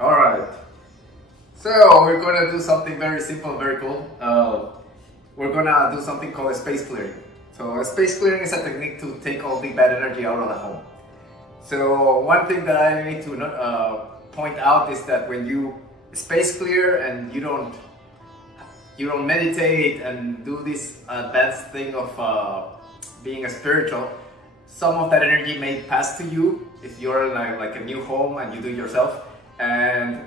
Alright, so we're gonna do something very simple, very cool. We're gonna do something called a space clearing. So a space clearing is a technique to take all the bad energy out of the home. So one thing that I need to point out is that when you space clear and you don't meditate and do this advanced thing of being a spiritual, some of that energy may pass to you if you're in like a new home and you do it yourself. And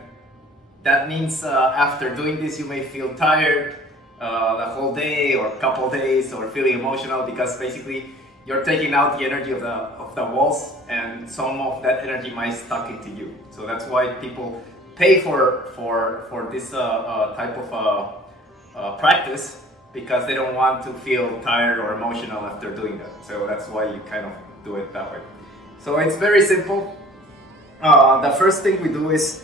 that means after doing this you may feel tired the whole day or a couple days, or feeling emotional, because basically you're taking out the energy of the walls, and some of that energy might stuck into you. So that's why people pay for this type of practice, because they don't want to feel tired or emotional after doing that. So that's why you kind of do it that way. So it's very simple. The first thing we do is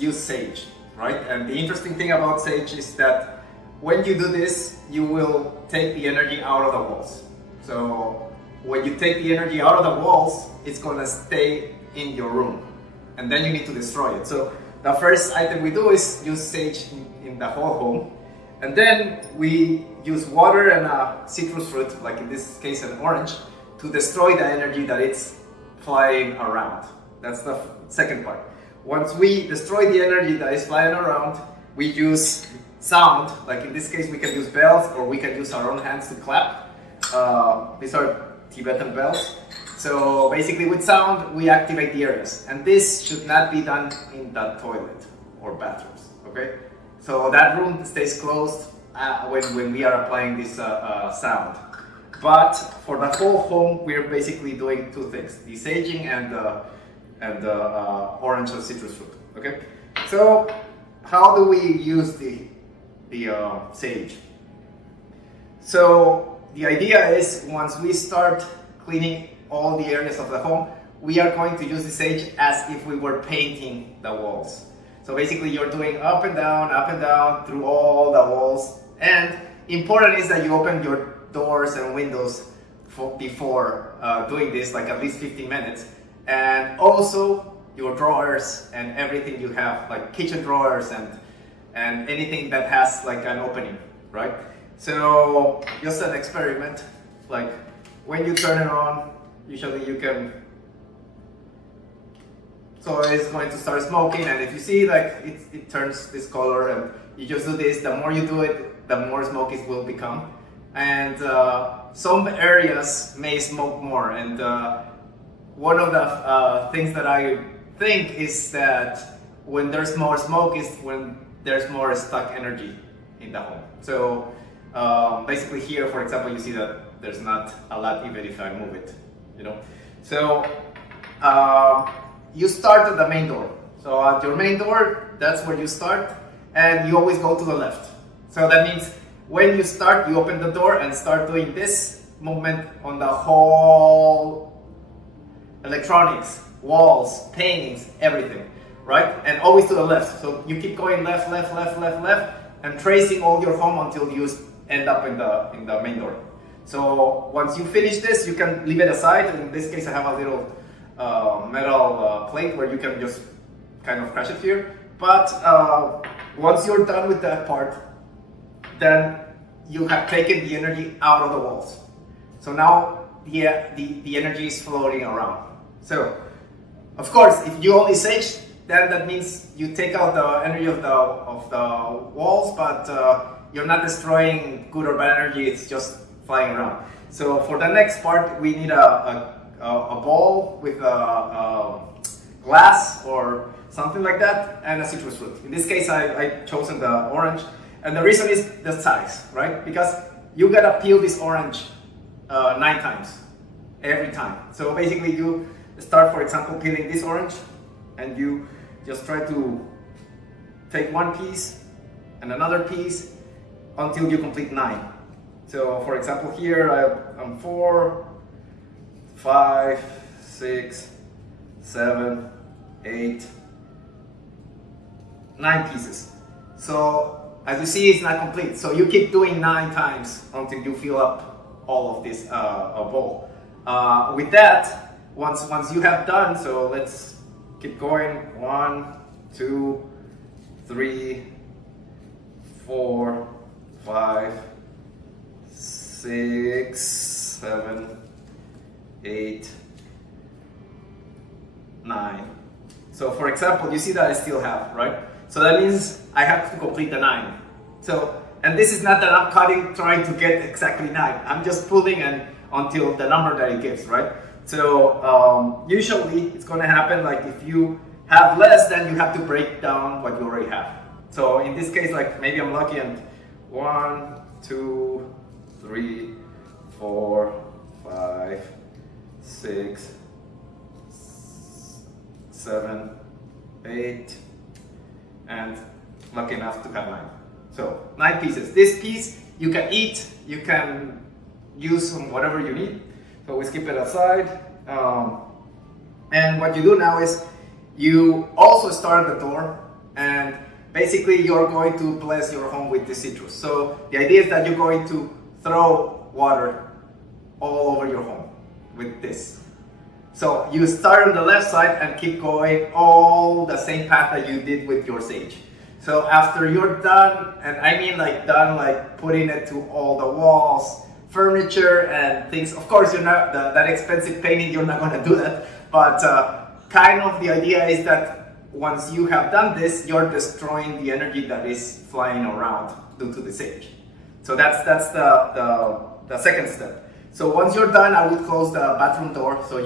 use sage, right? And the interesting thing about sage is that when you do this, you will take the energy out of the walls. So when you take the energy out of the walls, it's gonna stay in your room, and then you need to destroy it. So the first item we do is use sage in the whole home, and then we use water and a citrus fruit, like in this case an orange, to destroy the energy that it's flying around. That's the second part. Once we destroy the energy that is flying around, we use sound. Like in this case, we can use bells, or we can use our own hands to clap. These are Tibetan bells. So basically with sound, we activate the areas. And this should not be done in the toilet or bathrooms, okay? So that room stays closed when we are applying this sound. But for the whole home, we're basically doing two things: the saging and orange or citrus fruit. Okay. So how do we use the sage? So the idea is, once we start cleaning all the areas of the home, we are going to use the sage as if we were painting the walls. So basically, you're doing up and down through all the walls. And important is that you open your doors and windows before doing this, like at least 15 minutes. And also your drawers and everything you have, like kitchen drawers and anything that has like an opening, right? So just an experiment, like when you turn it on, usually you can, so it's going to start smoking, and if you see like it turns this color, and you just do this, the more you do it, the more smoke it will become. And some areas may smoke more, and one of the things that I think is that when there's more smoke is when there's more stuck energy in the home. So basically here, for example, you see that there's not a lot even if I move it, you know. So you start at the main door. So at your main door, that's where you start, and you always go to the left. So that means when you start, you open the door and start doing this movement on the whole electronics, walls, paintings, everything, right? And always to the left. So you keep going left, left, left, left, left, and tracing all your home until you end up in the main door. So once you finish this, you can leave it aside. In this case, I have a little metal plate where you can just kind of crash it here. But once you're done with that part, then you have taken the energy out of the walls. So now the energy is floating around. So, of course, if you only sage, then that means you take out the energy of the walls, but you're not destroying good or bad energy, it's just flying around. So for the next part, we need a ball with a glass or something like that, and a citrus fruit. In this case, I chosen the orange, and the reason is the size, right? Because you gotta peel this orange 9 times, every time. So basically you start, for example, peeling this orange, and you just try to take one piece and another piece until you complete 9. So for example, here I'm 4, 5, 6, 7, 8, 9 pieces. So as you see, it's not complete. So you keep doing 9 times until you fill up all of this bowl. With that, once you have done, so let's keep going. 1, 2, 3, 4, 5, 6, 7, 8, 9. So for example, you see that I still have, right? So that means I have to complete the 9. So, and this is not that I'm trying to get exactly 9. I'm just pulling until the number that it gives, right? So usually it's going to happen like if you have less, then you have to break down what you already have. So in this case, like maybe I'm lucky and 1, 2, 3, 4, 5, 6, 7, 8, and lucky enough to have 9. So 9 pieces. This piece you can eat, you can use on whatever you need. So we skip it aside. And what you do now is you also start the door, and basically you're going to bless your home with the citrus. So the idea is that you're going to throw water all over your home with this. So you start on the left side and keep going all the same path that you did with your sage. So after you're done, and I mean like done, like putting it to all the walls, furniture and things. Of course, you're not that expensive painting, you're not going to do that. But kind of the idea is that once you have done this, you're destroying the energy that is flying around due to the sage. So that's the second step. So once you're done, I would close the bathroom door so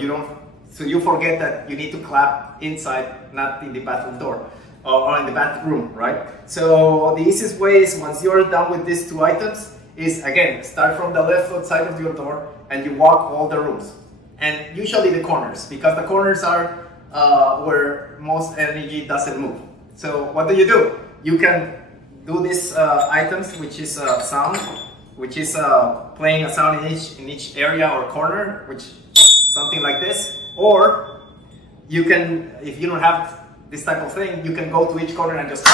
you forget that you need to clap inside, not in the bathroom door or in the bathroom, right? So the easiest way is once you're done with these 2 items is, again, start from the left side of your door and you walk all the rooms. And usually the corners, because the corners are where most energy doesn't move. So what do? You can do these items, which is sound, which is playing a sound in each area or corner, which something like this. Or you can, if you don't have this type of thing, you can go to each corner and just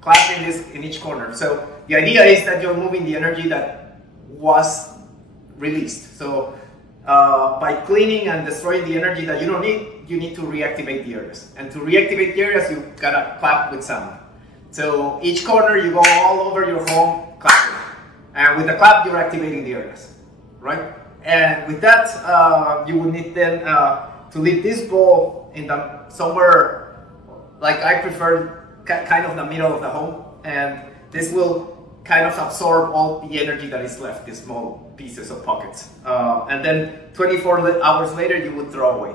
clap in each corner. So the idea is that you're moving the energy that was released. So by cleaning and destroying the energy that you don't need, you need to reactivate the areas. And to reactivate the areas, you gotta clap with sound. So each corner, you go all over your home clapping. And with the clap, you're activating the areas, right? And with that, you would need then to leave this bowl in somewhere, like I prefer kind of the middle of the home. And this will kind of absorb all the energy that is left, these small pieces of pockets. And then 24 hours later, you would throw away.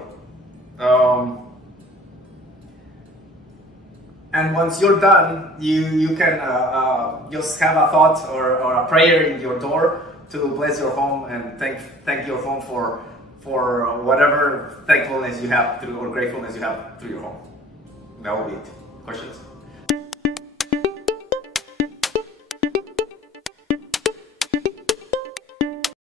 And once you're done, you can just have a thought or a prayer in your door to bless your home and thank your home for whatever thankfulness you have through or gratefulness you have through your home. That would be it. Questions?